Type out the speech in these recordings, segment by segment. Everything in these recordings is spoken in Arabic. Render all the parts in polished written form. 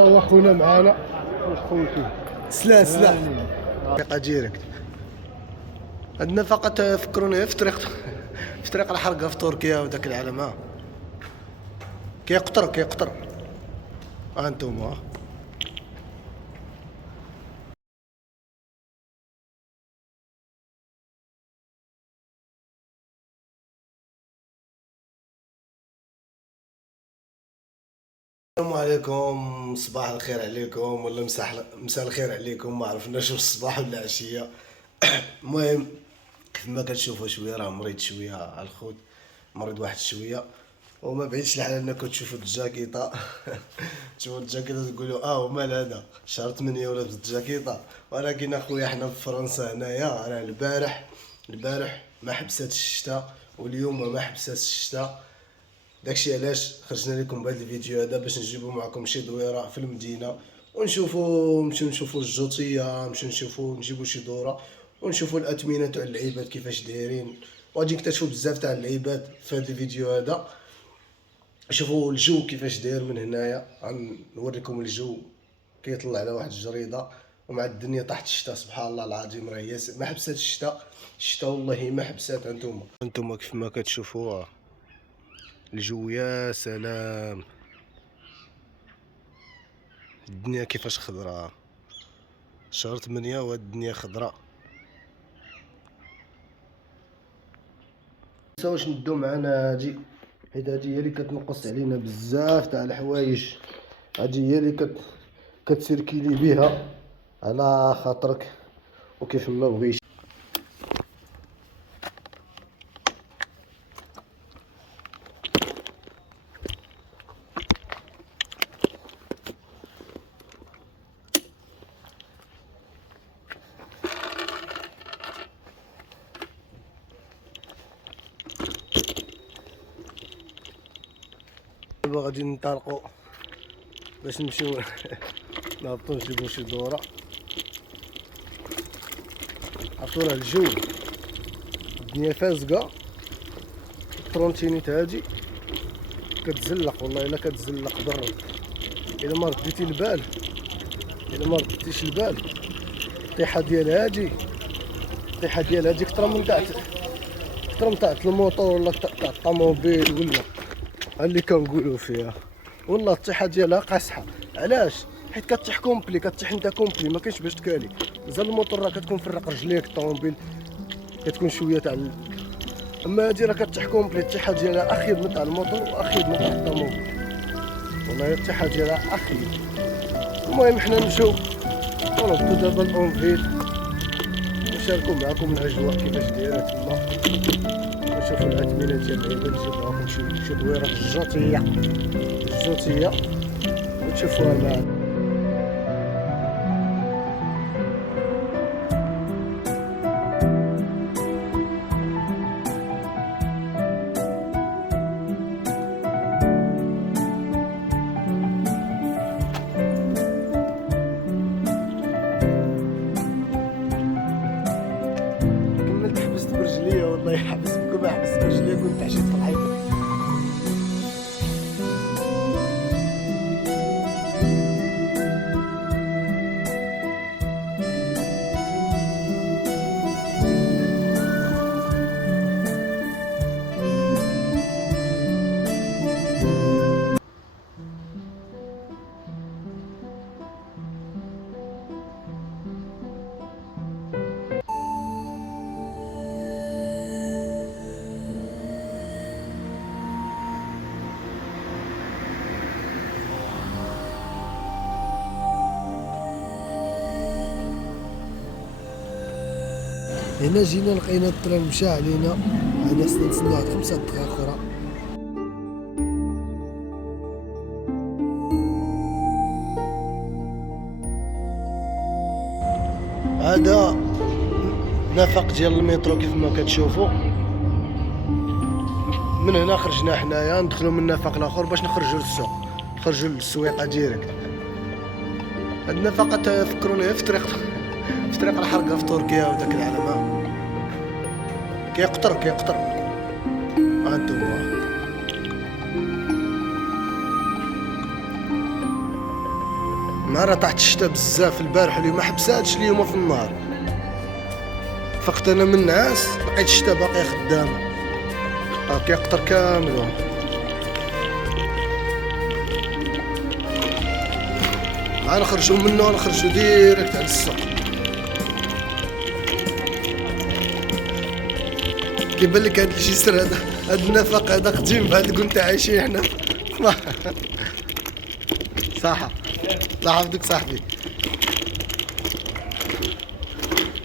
هو خونا معانا واش خويتي سلا طريقة ديريكت. عندنا فقط فكروني في طريق الحرقة في تركيا وداك العالم. ها كيقطر ها انتوما. السلام عليكم، صباح الخير عليكم ولا مساء الخير عليكم، ما عرفناش واش الصباح ولا العشيه. المهم كيف ما كتشوفوا شويه راه مريض شويه على الخوت، مريض واحد شويه وما بعيدش لحال انكم تشوفوا الجاكيطه. تشوفوا الجاكيطه تقولوا ومال هذا شهر 8 ولابس الجاكيطه. ولكن اخويا حنا في فرنسا هنايا راه البارح ما حبسات الشتاء واليوم ما حبسات الشتاء. داكشي علاش خرجنا لكم بهذا الفيديو هذا باش نجيبوا معكم شي دويره في المدينه ونشوفوا، نمشيو نشوفوا الجوطيه، نجيبوا شي دوره ونشوفوا الاثمنه تاع اللعيبات كيفاش دايرين، وغادي نكتشفوا بزاف تاع اللعيبات في هذا الفيديو هذا. شوفوا الجو كيفاش داير من هنايا، غنوريكم الجو كيطلع على واحد الجريده ومع الدنيا تحت الشتاء. سبحان الله العظيم راه هي ما حبسات الشتاء والله ما حبسات. انتم كيف ما كتشوفوا الجو يا سلام، الدنيا كيفاش خضراء، شهر 8 وهاد الدنيا خضراء. متنساوش ندو معنا هادي، حيت هادي هي اللي كتنقص علينا بزاف تاع الحوايج. هادي هي اللي كتسيركيلي بها على خاطرك وكيف ما بغيتي. دابا غادي ننطلقوا باش نمشيو نهبطوا نجيبو شي دوره. عرفتوا راه الجو الدنيا فازقه، الترونتينيت هادي كتزلق والله الا كتزلق برد. الا ما رديتي البال، الا ما رديتيش البال الطيحه ديال هادي كثر من تاع الموطور ولا تاع الطوموبيل ولا اللي كنقولوا فيها. والله الطيحه ديالها قاصحه. علاش؟ حيت كطيح كومبلي، كطيح انت كومبلي ما كاينش باش تكالي. مازال الموطور راه كتكون فرق رجليك، الطوموبيل كتكون شويه تاع اما هادي راه كطيح كومبلي. الطيحه ديالها اخيب من تاع الموطور واخيب من تاع الطوموبيل، والله الطيحه ديالها اخيب. المهم حنا نمشيو ونهبطو دابا الاونفيل نشاركو معكم الاجواء كيفاش دايره تما، نشوفوا الاثمنه ديال اللعيبه، نجيب معكم شي دويره في الجوطيه وتشوفوها معنا. كملت حبست برجليا، والله حبست بكم، ما حبست برجليا كنت عشيت في الحيط. هنا جينا لقينا التران مشى علينا، هنا خصنا نتسناو واحد 5 دقائق اخرى. هذا نفق ديال المترو كيف ما كتشوفوا. من هنا خرجنا حنايا ندخلوا من النفق الاخر باش نخرجوا للسوق، نخرجوا للسويقه ديريكت. عندنا فقط فكروني في طريق الحرقه في تركيا وداك العالم. كيقطر انتم. نهار طاحت الشتا بزاف البارح اليوم ما حبساتش اليوم في النهار. فقت انا من النعاس لقيت الشتا باقي خدامه كيقطر كامل. نخرجوا منه نخرجوا ديريكت على السوق. كيبان لك هاد الجسر هذا، هاد النفق هذا قديم بحال كنت عايشين حنا. صح الله يحفظك صاحبي.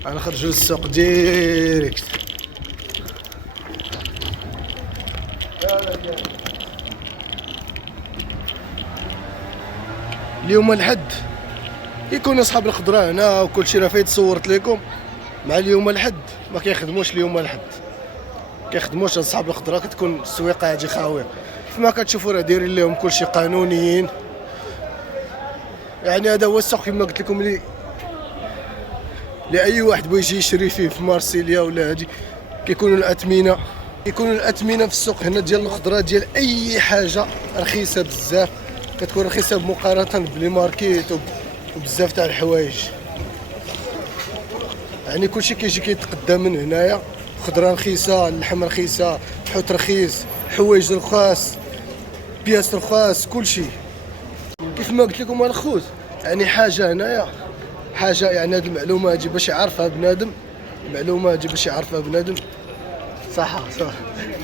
نخرجوا للسوق ديريكت. اليوم الحد يكون اصحاب الخضره هنا وكل شيء راه فايت صورت لكم. مع اليوم الحد ما كيخدموش اليوم الحد، كيخدموش اصحاب الخضره، كتكون السويقه هادي خاويه. كما كتشوفوا راه دايرين لهم كل شيء قانونيين. يعني هذا هو السوق كما قلت لكم لاي واحد بغى يجي يشري فيه في مارسيليا ولا هادي. كيكونوا الاثمنه في السوق هنا ديال الخضره ديال اي حاجه رخيصه بزاف، كتكون رخيصه مقارنه بلي ماركيت وبزاف تاع الحوايج. يعني كلشي كيجي كيتقدم من هنايا. خضره رخيصه، اللحم رخيصه، الحوت رخيص، حوايج رخاص، بياس رخاص، كلشي كيف ما قلت لكم الخوت. يعني حاجه هنايا حاجه، يعني هذه المعلومه هذه باش يعرفها بنادم، المعلومه هذه باش يعرفها بنادم. صح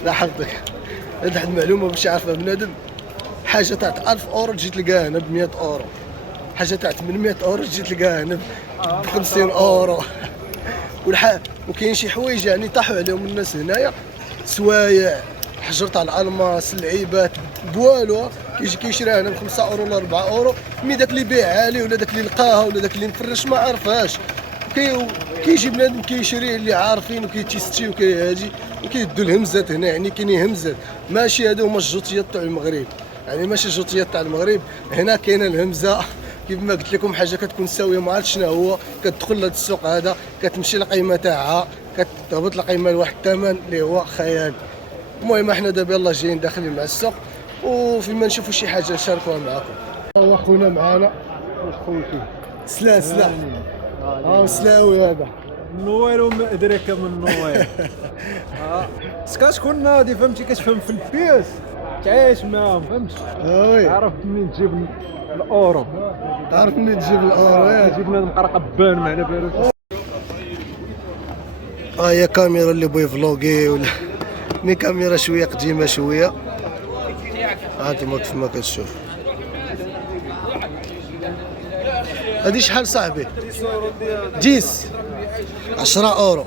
لا حفظك. هذه المعلومه باش يعرفها بنادم. حاجه تاع 1000 اورو تجي تلقاها هنا ب 100 اورو، حاجه تاع 800 اورو تجي تلقاها هنا ب 50 اورو. وكاين شي حوايج يعني طاحوا عليهم الناس هنايا، سوايع، حجر تاع الالماس، اللعيبات، بوالو كيجي كيشريها هنا ب 5 اورو ولا 4 اورو. مي داك اللي يبيعها لي ولا داك اللي لقاها ولا داك اللي مفرش ما عرفهاش، كيجي بنادم كيشري اللي عارفين وكيتيستي وكيهاجي وكيدوا الهمزات هنا. يعني كاينين همزات ماشي هادو هما الجوطيات تاع المغرب، يعني ماشي الجوطيات تاع المغرب. هنا كاينه الهمزه كيف ما قلت لكم، حاجه كتكون ساويه ما عرفتش شنو هو. كتدخل لهاد السوق هذا كتمشي القيمه تاعها، كتهبط القيمه لواحد الثمن اللي هو خيال. المهم احنا دابا يلاه جايين داخلين مع السوق، وفيما نشوفوا شي حاجه نشاركوها معكم. هو خونا معانا واش خوتي سلا سلاوي هذا نوير ومدركه من نوير. كتكون ناضي فهمتي، كتفهم في البياس، تعيش معاهم فهمت. عرفت منين تجيب الاورو، تعرف منين تجيب الاورو. تجيب بنادم قرقبان معنا بارك. هي كاميرا اللي بغى يفلوغي ولا مي كاميرا شويه قديمه شويه. هانتوما كيف ما كتشوف. هادي شحال صاحبي؟ 10 اورو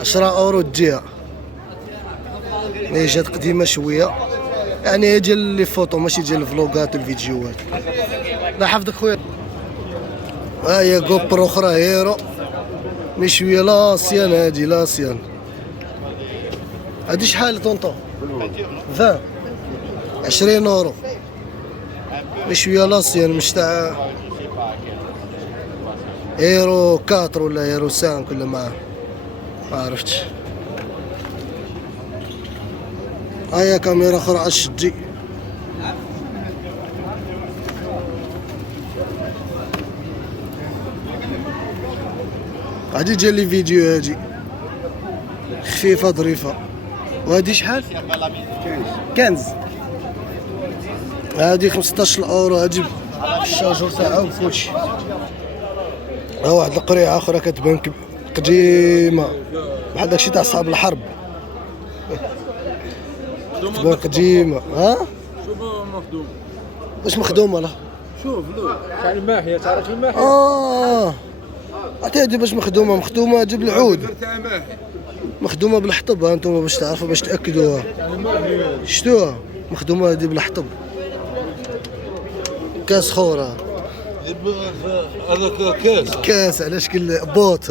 10 اورو تجيها. هي جات قديمه شويه، يعني هي ديال لي فوتو ماشي ديال الفلوغات والفيديوهات. لا حفظك خويا. ها هي غوبرو اخرى هيرو مي شويه لاصيان. هادي لاصيان. هادي شحال طونطو؟ 20 اورو مي شويه لاصيان، مش تاع هيرو 4 ولا هيرو 5 ولا ما عرفتش. هيا كاميرا اخرى اش تجي. هادي ديال لي فيديو، هادي خفيفه ظريفه. وهادي شحال؟ 15. هادي 15 اورو. هادي الشاجور تاعها وكلشي. ها واحد القريعه اخرى كتبان قديمه بحال داكشي تاع صحاب الحرب، تبان قديمه. ها شوف مخدوم واش مخدومه؟ لا شوف تاع الماحيه، تعرف الماحيه. عرفتي هادي باش مخدومه هادي بالعود، مخدومه بالحطب. ها انتم باش تعرفوا باش تاكدوها. شفتوها مخدومه هادي بالحطب. كاس خورة. هذاك كاس على شكل بوط.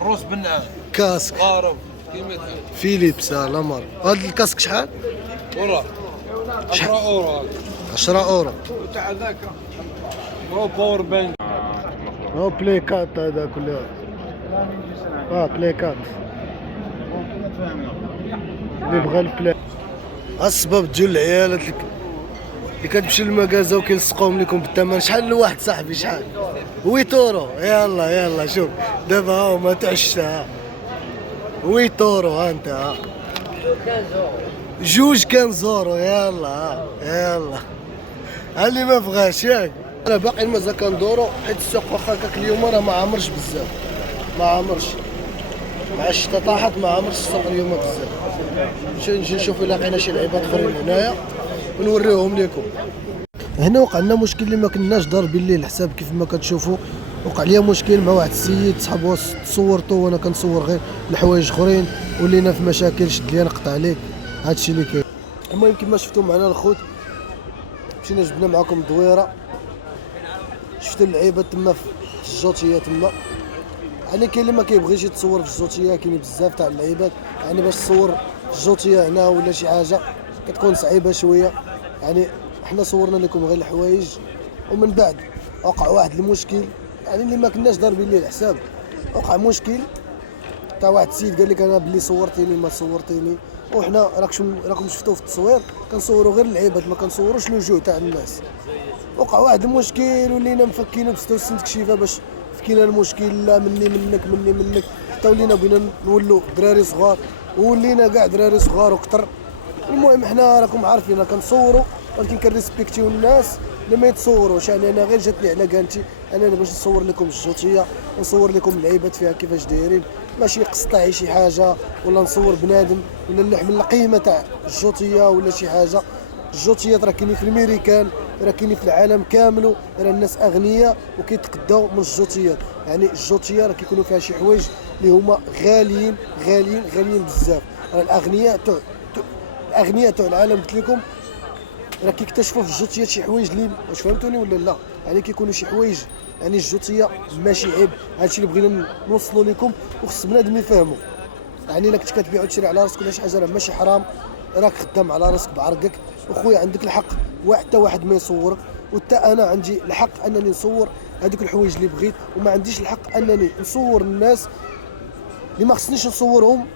الروس بالنعام كاسك قارب كيما فيليبس. لا مار. هاد الكاسك شحال؟ ورا 10 اورو. 10 اورو. تاع هذاك هو باور بانك. هو بلاي كات هذا كله. بلاي كات اللي بغى البلاي. السبب تجو العيال اللي كتمشي للمكازا وكيلصقوهم لكم بالثمن. شحال لواحد صاحبي؟ شحال؟ 8 اورو. يلا شوف دابا ها هما تعشتها 8 اورو. ها انت ها جوج كان زورو. يلا اللي ما بغاش ياك. انا باقي مازال كندورو حيت السوق واخا هكاك اليوم راه ما عامرش بزاف، ما عامرش مع الشتا طاحت، ما عامرش السوق اليوم بزاف. نجي نشوف الا لقينا شي لعيبات اخرين هنايا ونوريهم لكم. هنا وقع لنا مشكل اللي ما كناش ضاربين ليه الحساب. كيف ما كتشوفوا وقع ليا مشكل مع واحد السيد صاحبو صورته وانا كنصور غير الحوايج اخرين، ولينا في مشاكل، شد لي نقطع عليك. هادشي اللي كاين. المهم كما شفتوا معنا الخوت مشينا جبنا معكم الدويره. شفتوا اللعيبه تما في الجوتيه تما، يعني كاين اللي ما كيبغيش يتصور في الجوتيه، كاين بزاف تاع اللعيبات يعني باش تصور في الجوتيه هنا ولا شي حاجه كتكون صعيبه شويه. يعني حنا صورنا لكم غير الحوايج ومن بعد وقع واحد المشكل يعني اللي ما كناش ضاربين ليه الحساب. وقع مشكل تاع واحد السيد قال لك انا بلي صورتيني ما صورتيني، وحنا راكم شفتوا في التصوير كنصوروا غير اللعيبات ما كنصوروش الوجوه تاع الناس. وقع واحد المشكل ولينا مفكينه ب 66 تكشيفه باش فكينا المشكل. لا مني منك حتى ولينا بغينا نولوا دراري صغار وولينا كاع دراري صغار وكثر. المهم حنا راكم عارفين كنصوروا ولكن كنريسبكتيو الناس اللي ما يتصوروش. يعني انا غير جاتني على كانتي انا باش نصور لكم الجوتيه ونصور لكم اللعيبات فيها كيفاش دايرين، ماشي قصطع شي حاجه ولا نصور بنادم ولا نحمل القيمه تاع الجوتيه ولا شي حاجه. الجوتيات راه كاينين في الميريكان، راه كاينين في العالم كامل، راه الناس اغنياء وكيتقداو من الجوتيات. يعني الجوتيه راه كيكونوا فيها شي حوايج اللي هما غاليين بزاف. راه الاغنياء تاع العالم قلت لكم راه كيكتشفوا في الجوتيات شي حوايج اللي واش فهمتوني ولا لا. يعني كيكونوا شي حوايج يعني الجوتيه ماشي عيب. هادشي اللي بغينا نوصلوا لكم وخص بنادم يفهموا. يعني الا كنت كتبيع وتشري على راسك ولا شي حاجه راه ماشي حرام، راك خدام على راسك بعرقك. وخويا عندك الحق حتى واحد ما يصورك، وحتى انا عندي الحق انني نصور هذوك الحوايج اللي بغيت، وما عنديش الحق انني نصور الناس اللي ما خصنيش نصورهم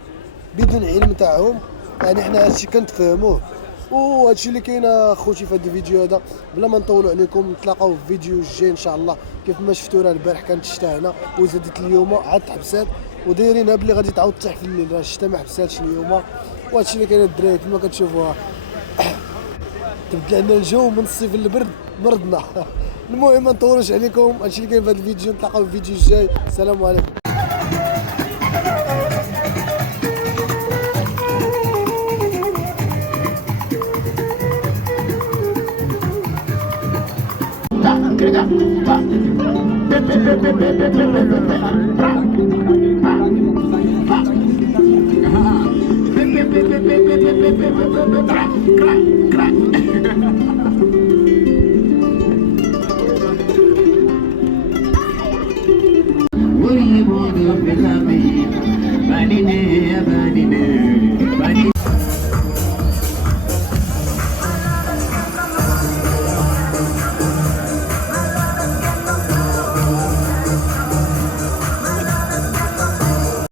بدون علم تاعهم. يعني حنا هادشي كنتفهموه وهادشي اللي كاين اخوتي في هذا الفيديو هذا. بلا ما نطولوا عليكم نتلاقاو في الفيديو الجاي ان شاء الله. كيف ما شفتوا راه البارح كانت الشتا هنا وزادت اليوم عاد تحبسات ودايرينها بلي غادي تعاود تطيح في الليل. راه الشتا ما حبساتش اليوم وهادشي اللي كاين الدراري كما كتشوفوها. تبدل عندنا الجو من الصيف للبرد مرضنا. المهم ما نطولوش عليكم، هادشي اللي كاين في هذا الفيديو. نتلاقاو في الفيديو الجاي. السلام عليكم. What do you want to be?